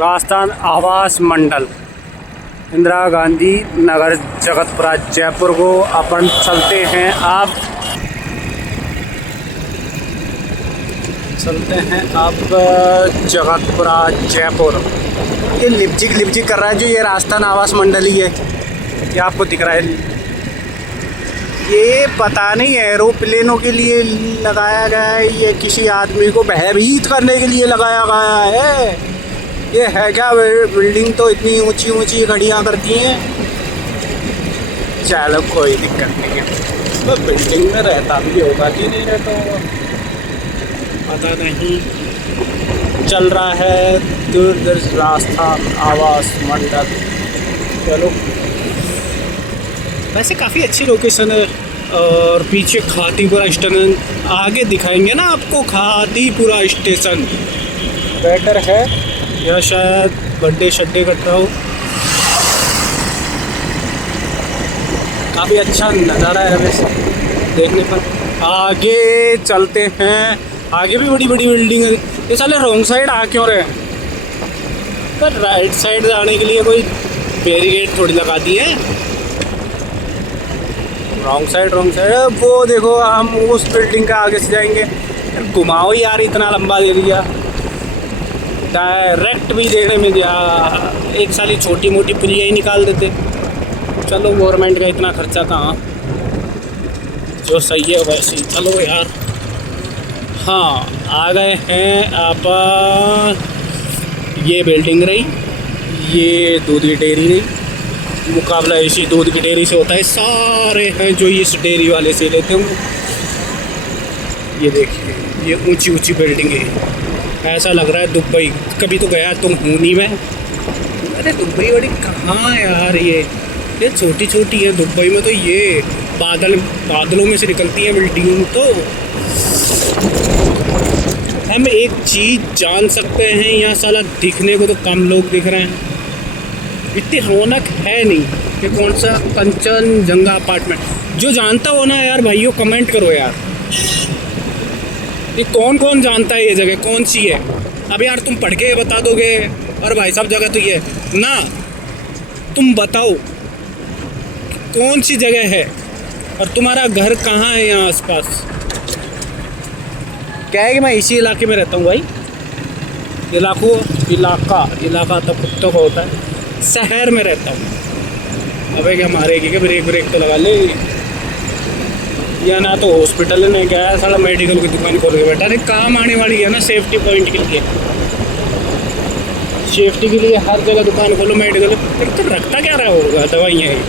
राजस्थान आवास मंडल इंदिरा गांधी नगर जगतपुरा जयपुर को अपन चलते हैं। आप जगतपुरा जयपुर। ये लिपजिक कर रहा है जो ये राजस्थान आवास मंडल ही है। ये आपको दिख रहा है, ये पता नहीं एरोप्लेनों के लिए लगाया गया है, ये किसी आदमी को भयभीत करने के लिए लगाया गया है। ये है क्या? बिल्डिंग तो इतनी ऊंची ऊंची घड़ियाँ करती हैं। चलो कोई दिक्कत नहीं है, तो बिल्डिंग में रहता भी होगा कि नहीं रहता होगा पता नहीं। चल रहा है दूरदर्श राजस्थान आवास मंडल। चलो, वैसे काफ़ी अच्छी लोकेशन है। और पीछे खातीपुरा स्टेशन आगे दिखाएंगे ना आपको, खातीपुरा स्टेशन बेटर है। या शायद बर्थडे शड्डे करता हो। काफ़ी अच्छा नज़ारा है वैसे देखने पर। आगे चलते हैं, आगे भी बड़ी बड़ी बिल्डिंग है। ये साले रॉन्ग साइड आ क्यों रहे हैं? पर राइट साइड जाने के लिए कोई बैरिकेड थोड़ी लगा दी है। रॉन्ग साइड वो देखो, हम उस बिल्डिंग का आगे से जाएंगे। घुमाओ यार, इतना लंबा दे दिया, डायरेक्ट भी देने में दिया। एक साली छोटी मोटी पुलिया ही निकाल देते। चलो, गवर्नमेंट का इतना खर्चा कहाँ, जो सही है वैसे ही। चलो यार, हाँ आ गए हैं आप। ये बिल्डिंग रही, ये दूध की डेयरी रही। मुकाबला इसी दूध की डेयरी से होता है। सारे हैं जो इस डेयरी वाले से लेते होंगे। ये देखिए, ये ऊंची ऊंची बिल्डिंग है। ऐसा लग रहा है दुबई। कभी तो गया तुम हूँ नहीं मैं। अरे दुबई बड़ी कहाँ यार, ये छोटी छोटी है दुबई में। तो ये बादलों में से निकलती है बिल्डिंग। तो हम एक चीज़ जान सकते हैं, यहाँ साला दिखने को तो कम लोग दिख रहे हैं। इतनी रौनक है नहीं। ये कौन सा कंचनजंगा अपार्टमेंट? जो जानता हो ना यार भाइयों, कमेंट करो यार। ये कौन कौन जानता है ये जगह कौन सी है? अब यार तुम पढ़ के बता दोगे और भाई साहब जगह तो ये ना, तुम बताओ कौन सी जगह है और तुम्हारा घर कहाँ है यहाँ आसपास। क्या है कि मैं इसी इलाके में रहता हूँ भाई। इलाका तो कुत्तों का होता है। शहर में रहता हूँ। अबे क्या मारेगी क्या? ब्रेक तो लगा ले। या ना तो हॉस्पिटल है, नहीं क्या है साला मेडिकल की दुकान खोल के बैठा। अरे काम आने वाली है ना सेफ्टी पॉइंट के लिए। सेफ्टी के लिए हर जगह दुकान खोलो मेडिकल। तो रखता क्या रहा होगा दवाइयाँ ही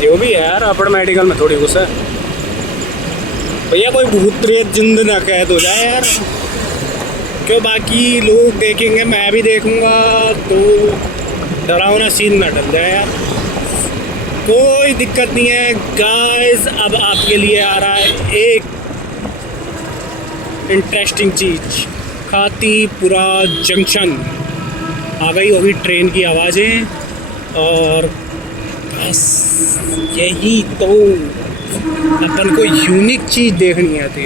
जो भी है यार। अपन मेडिकल में थोड़ी घुसा है भैया। कोई भूत प्रेत जिंद ना कैद हो जाए यार, क्यों बाकी लोग देखेंगे, मैं भी देखूंगा, तो डरावना सीन ना डल जाए यार। कोई दिक्कत नहीं है गाइस। अब आपके लिए आ रहा है एक इंटरेस्टिंग चीज़। खातीपुरा जंक्शन आ गई होगी ट्रेन की आवाज़ें। और बस यही तो अपन को यूनिक चीज़ देखनी आती।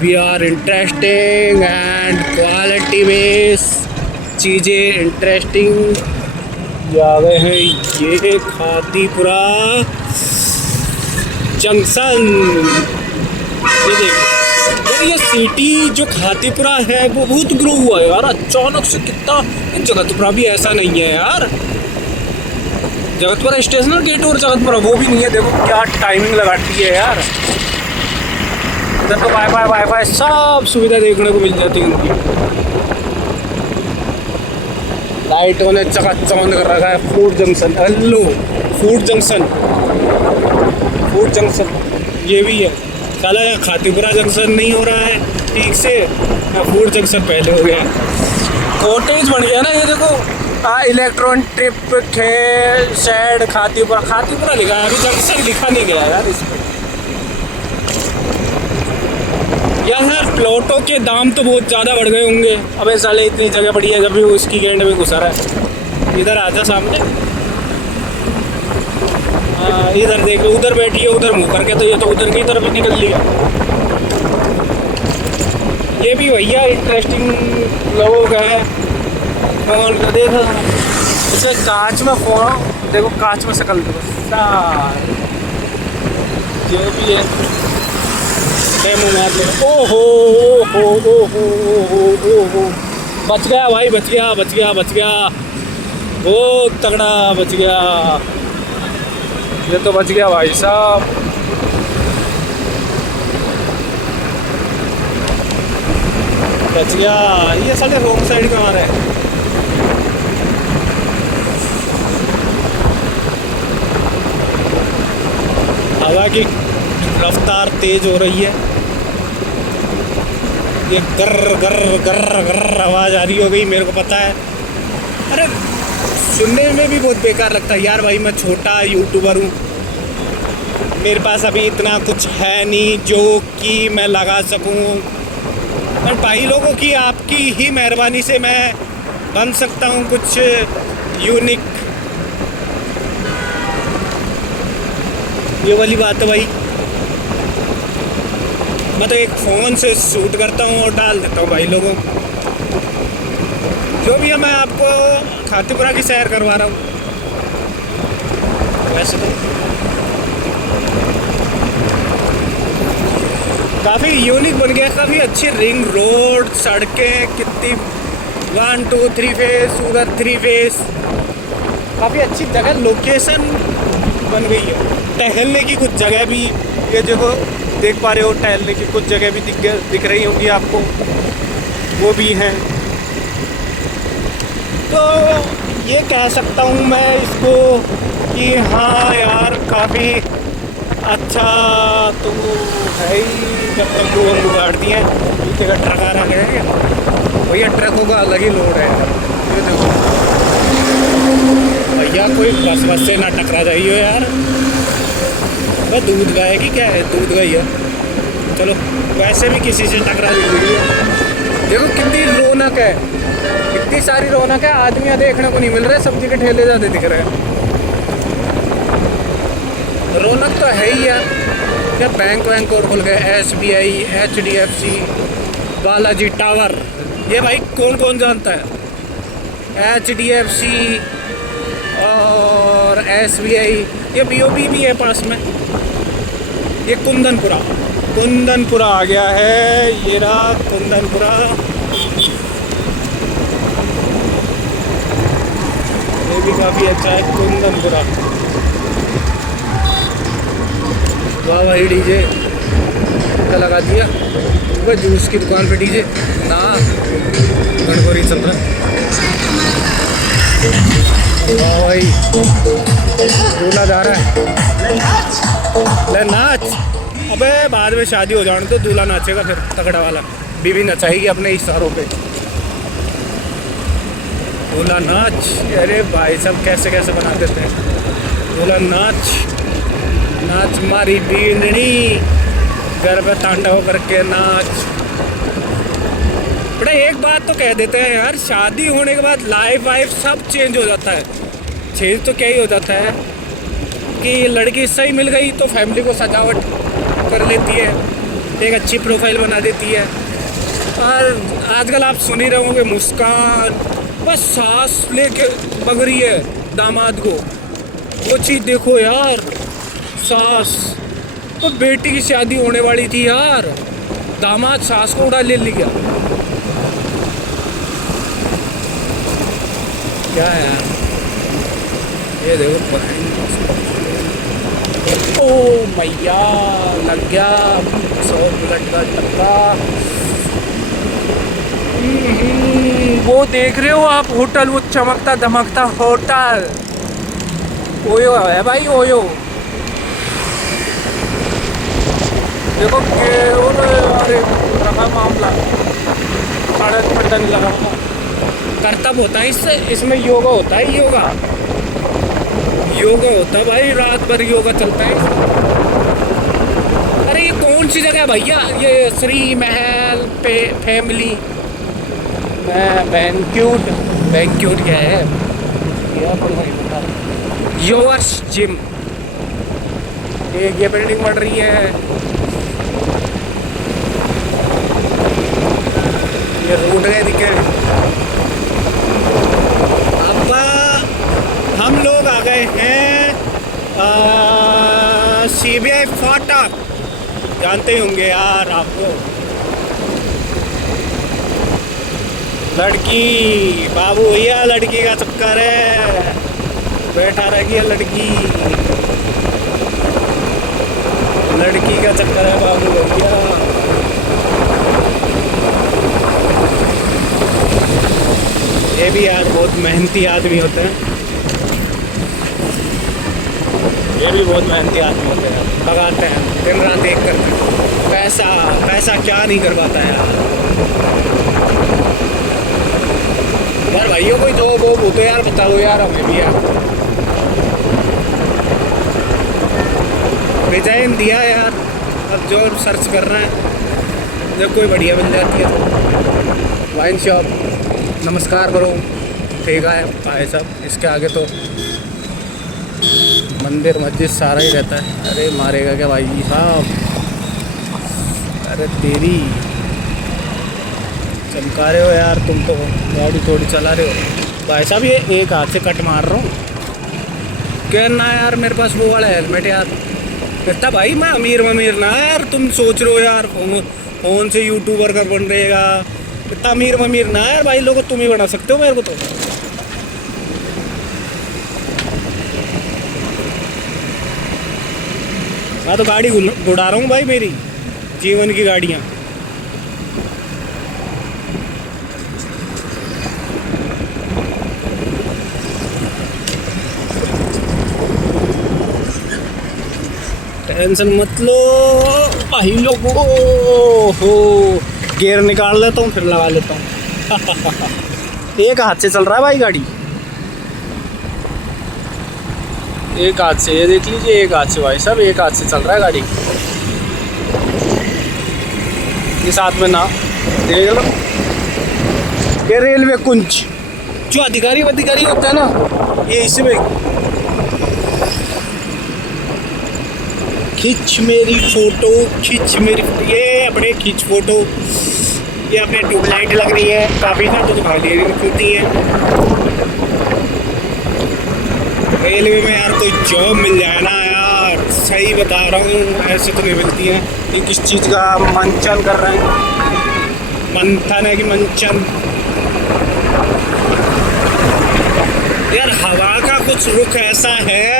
We are interesting and quality based चीज़ें इंटरेस्टिंग आ गए हैं। ये खातीपुरा जंक्शन। ये देखो यार, ये सिटी जो खातीपुरा है वो बहुत ग्रो हुआ है यार अचानक से। कितना जगतपुरा भी ऐसा नहीं है यार। जगतपुरा स्टेशन गेट और जगतपुरा वो भी नहीं है। देखो क्या टाइमिंग लगाती है यार। इधर तो वाईफाई सब सुविधा देखने को मिल जाती है उनकी। लाइटों ने चकाचौंध कर रखा है। Food junction, hello food junction ये भी है। साला खातीपुरा जंक्शन नहीं हो रहा है ठीक से, फूड जंक्शन पहले हो गया। कॉटेज बन गया ना ये देखो। इलेक्ट्रॉन ट्रिप खे शेड खातीपुरा लिखा है, अभी जंक्शन लिखा नहीं गया यार इस पर। यार प्लॉटों के दाम तो बहुत ज़्यादा बढ़ गए होंगे। अबे साले इतनी जगह पड़ी है, जब भी उसकी गेंड में घुसा रहा है। इधर आजा सामने। हाँ इधर देख लो, उधर बैठी है, उधर मुँह करके। तो ये तो उधर की तरफ निकल लिया। ये भी भैया इंटरेस्टिंग लोगों का है। फोन का देखो, इसे कांच में फोन देखो, कांच में शकल देखो सार। जो भी है डेमो में आप ओहो ओहो ओहो ओहो ओहो, बच गया भाई, बच गया बच गया बच गया, बहुत तगड़ा बच गया। ये तो बच गया भाई साहब। बच गया। ये साढ़े रोंग साइड का आ रहा है। हवा की रफ्तार तेज हो रही है। ये गर्र गर्र गर्र गर्र आवाज़ आ रही हो गई, मेरे को पता है। अरे सुनने में भी बहुत बेकार लगता है यार। भाई मैं छोटा यूट्यूबर हूँ, मेरे पास अभी इतना कुछ है नहीं जो कि मैं लगा सकूँ, पर भाई लोगों की आपकी ही मेहरबानी से मैं बन सकता हूँ कुछ यूनिक। ये वाली बात है भाई। मैं तो एक फ़ोन से शूट करता हूँ और डाल देता हूँ भाई लोगों। जो भी है मैं आपको खातीपुरा की सैर करवा रहा हूँ। वैसे तो काफ़ी यूनिक बन गया, काफ़ी अच्छी रिंग रोड, सड़कें कितनी 1 2 3 फेस, उधर 3 फेस, काफ़ी अच्छी जगह, लोकेशन बन गई है। टहलने की कुछ जगह भी, ये जगह देख पा रहे हो, टहलने की कुछ जगह भी दिख रही होगी आपको, वो भी हैं। तो ये कह सकता हूँ मैं इसको कि हाँ यार काफ़ी अच्छा तो है ही। जब तक लोग बिगाड़ दिए हैं, पीछे का ट्रक आ रहा है भैया, ट्रकों का अलग ही लोड है। ये देखो भैया, कोई बस से ना टकरा जाइए यार। वह दूध गाय की क्या है, दूध गाय है, चलो वैसे भी किसी से टकरा दीजिए। देखो कितनी रौनक है, इतनी सारी रौनक है, आदमी देखने को नहीं मिल रहे, सब्जी के ठेले ज़्यादा दिख रहे हैं। रौनक तो है ही यार। क्या बैंक वैंक और खुल गए, SBI, HDFC, बालाजी टावर। ये भाई कौन कौन जानता है, HDFC और SBI। ये BOB भी है पास में। ये कुंदनपुरा आ गया है, ये रहा कुंदनपुरा। ये भी काफ़ी अच्छा है कुंदनपुरा। वाह भाई, डीजे का लगा दिया। वह जूस की दुकान पे डीजे ना, गणगौरी चल रहा। वाह भाई, दूल्हा जा रहा है, ले नाच। अबे बाद में शादी हो जाने तो दूल्हा नाचेगा फिर तगड़ा वाला, बीवी नचाएगी अपने इशारों पे। दूल्हा नाच, अरे भाई सब कैसे कैसे बना देते हैं। दूल्हा नाच, नाच मारी बींदनी, घर पे तांडव करके नाच। बड़ा एक बात तो कह देते हैं यार, शादी होने के बाद लाइफ वाइफ सब चेंज हो जाता है। चेंज तो क्या ही हो जाता है कि लड़की सही मिल गई तो फैमिली को सजावट कर लेती है, एक अच्छी प्रोफाइल बना देती है। और आजकल आप सुन ही रहे होंगे, मुस्कान बस सांस लेके बग रही है दामाद को। वो चीज़ देखो यार, सास तो बेटी की शादी होने वाली थी यार, दामाद सास को उड़ा ले लिया। क्या है यार, ये देखो। ओ मैया, लग गया 100 बुलेट का टक्का। वो देख रहे हो आप होटल, वो चमकता धमकता होटल ओयो है भाई, ओयो। देखो अरे रखा मामला, सड़क पड़ता नहीं लगा। करतब होता है इससे, इसमें योगा होता है, योगा होता है भाई, रात भर योगा चलता है। अरे ये कौन सी जगह है भैया, ये श्री महल पे फैमिली बैंक्यूट क्या है, योर्स जिम। ये बिल्डिंग बढ़ रही है। ये रूट गए दिखे। अब हम लोग आ गए हैं CBI फाटक, जानते ही होंगे यार आपको। लड़की बाबू भैया, लड़की का चक्कर है, बैठा रह गया लड़की, लड़की का चक्कर है बाबू भैया। ये भी यार बहुत मेहनती आदमी होते हैं, ये भी बहुत मेहनती आदमी होते हैं, लगाते हैं दिन रात देख कर। पैसा पैसा क्या नहीं करवाता है यार भाइयों, कोई जॉब वॉब हो तो यार बता दो यार हमें भी यार। रिजाइन दिया यार, अब जॉब सर्च कर रहे हैं, जब कोई बढ़िया मिल जाती है तो। वाइन शॉप, नमस्कार करो, ठेका है भाई साहब, इसके आगे तो मंदिर मस्जिद सारा ही रहता है। अरे मारेगा क्या भाई साहब, अरे तेरी चमका रहे हो यार तुम तो, गाड़ी थोड़ी चला रहे हो भाई साहब। ये एक हाथ से कट मार रहा हूँ, कहना यार मेरे पास वो वाला हेलमेट यार, कहता भाई मैं अमीर ना यार, तुम सोच रहे हो यार फोन से यूट्यूबर कर बन रहेगा, इतना अमीर ना यार भाई, लोग तुम ही बना सकते हो मेरे को तो। मैं तो गाड़ी उड़ा रहा हूँ भाई, मेरी जीवन की गाड़ियाँ। टेंशन मत लो भाई लोगों हो, गियर निकाल लेता हूँ फिर लगा लेता हूँ। एक हाथ से चल रहा है भाई गाड़ी, एक हाथ से, ये देख लीजिए, एक हाथ से भाई साहब, एक हाथ से चल रहा है गाड़ी। इस हाथ में ना देख लो, ये रेलवे कुंज जो अधिकारी होता है ना, ये इसमें खींच मेरी फोटो, खींच मेरी, ये अपने खींच फोटो, ये अपने ट्यूबलाइट लग रही है काफ़ी ना, तो दिखा दे रही है। रेलवे में यार कोई जॉब मिल जाए ना यार, सही बता रहा हूँ, ऐसे तो नहीं मिलती है। ये किस चीज़ का मंचन कर रहे हैं, मंथन है कि मंचन यार, हवा का कुछ रुख ऐसा है।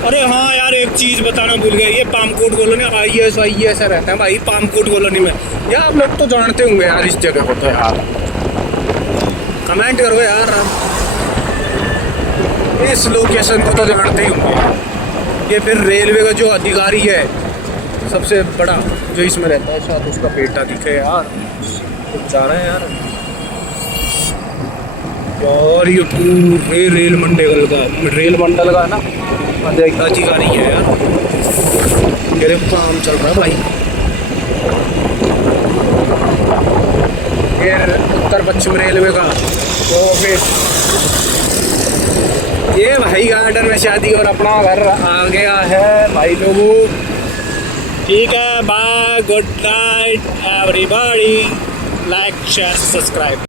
अरे हाँ यार, एक चीज़ बताना भूल गए, ये पामकोट कॉलोनी IAS रहता है भाई, पामकोट कॉलोनी में यार, आप लोग तो जानते होंगे यार इस जगह को तो यार, कमेंट करो यार, इस लोकेशन को तो जानते ही होंगे। ये फिर रेलवे का जो अधिकारी है सबसे बड़ा, जो इसमें रहता है, शायद उसका बेटा दिखे यार, कुछ जा रहा है यार। यार ये पूरे रेल मंडल का ना अधिकारी है यार, मेरे काम चल रहा है भाई। ये उत्तर पश्चिम रेलवे का ऑफिस, ये भाई गार्डन में शादी और अपना घर आ गया है भाई लोगों। ठीक है, bye, good night everybody, like share subscribe.